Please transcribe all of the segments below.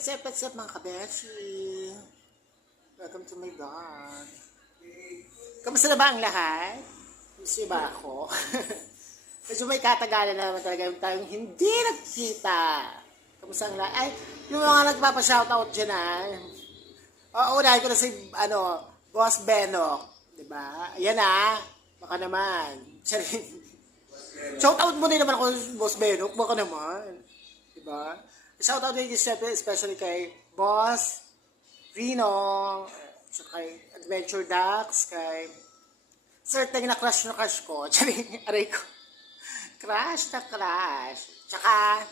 What's up mga kabeshi? Welcome to my vlog. Kamusta na ba ang lahat? Gusto ba ako? Medyo may katagalan na naman talaga yung tayong hindi nagkita. Kamusta ang lahat? Ay, yung mga nagpapa-shoutout dyan unahin ko na si, Boss Beno. Diba? Ayan baka naman. Shoutout mo din naman ako, Boss Beno. Baka naman. Diba? Shoutout din especially kay Boss Rino, kay Adventure Ducks, kay certain na crush ko. Aray ko. Crush na crush. Tsaka,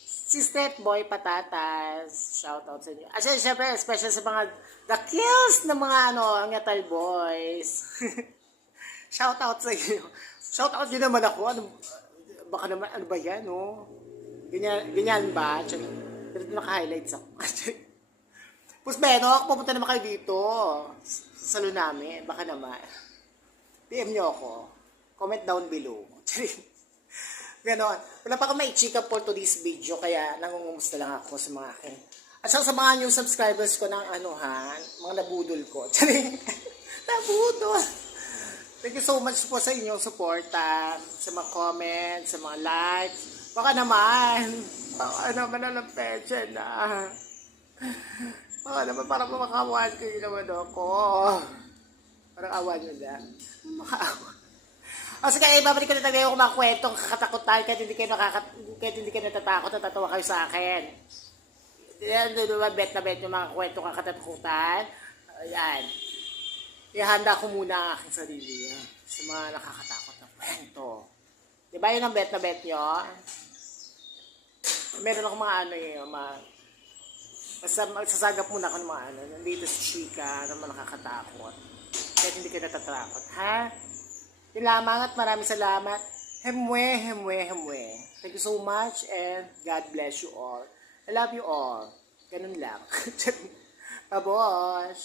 si Step Boy Patatas. Shoutout sa inyo. At syempre, special sa mga the kills ng mga Angatal Boys. Shoutout sa inyo. Shoutout din naman ako. Baka naman, ano ba yan, Ganyan ba? Pero naka-highlights ako. Pus Beno, pupunta naman kayo dito. Sa salon namin. Baka naman. PM nyo ako. Comment down below. Ganon. Wala pa akong maichika for today's video. Kaya nangungumusta lang ako sa mga akin. At sa mga new subscribers ko ng mga nabudol ko. Nabudol. Thank you so much po sa inyong suporta. Sa mga comments, sa mga likes. Baka naman alam pension na. Baka naman parang makawan ko yun naman ako. Parang awan nyo na. Makaawan. O sige, babalik ko na tayo kung mga kwentong kakatakutan kahit hindi kayo natatakot, natatawa kayo sa akin. Yan, bet na bet yung mga kwentong kakatakutan. Ayan. Ihanda ko muna ang aking sarili sa mga nakakatakot na kwento. Diba yun ang bet na bet nyo? Meron akong magsasagap muna ako ng mga nandito si Chika, naman nakakatakot. Kahit hindi ka natatakot, ha? Yun lamang at maraming salamat. Hemwe. Thank you so much and God bless you all. I love you all. Ganun lang. Babos!